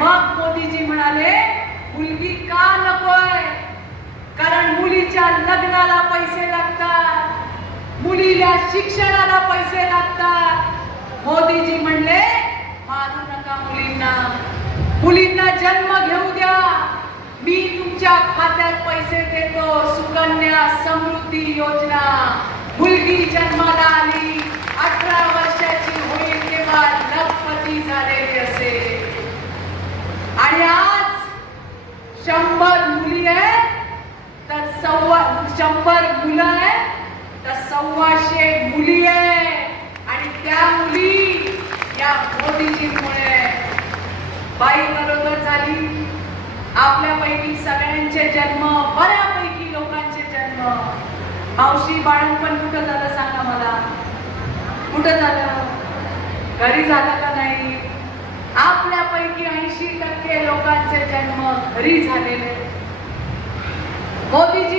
मग मोदीजी म्हणाले मुलगी का नकोय? कारण मुलीच्या लग्नाला पैसे लागतात. मुलीला शिक्षणाला पैसे लागतात. मोदीजी म्हणले मारू नका मुलींना. मुलींना जन्म घेऊ द्या. मी तुमच्या खात्यात पैसे देतो. सुकन्या समृद्धी योजना शंभर मुली आहेत तर सव्वा शंभर मुलं आहेत तर सव्वाशे मुली आहे आणि त्या मुली या मोदीजीमुळे. बाई बरोबर झाली. आपल्यापैकी सगळ्यांचे जन्म बऱ्यापैकी लोकांचे जन्म. मावशी बाळणपण कुठं झालं सांगा मला? कुठं झालं? घरी झालं का नाही? आपल्यापैकी ऐंशी टक्के लोकांचे जन्म घरी झालेले. मोदीजी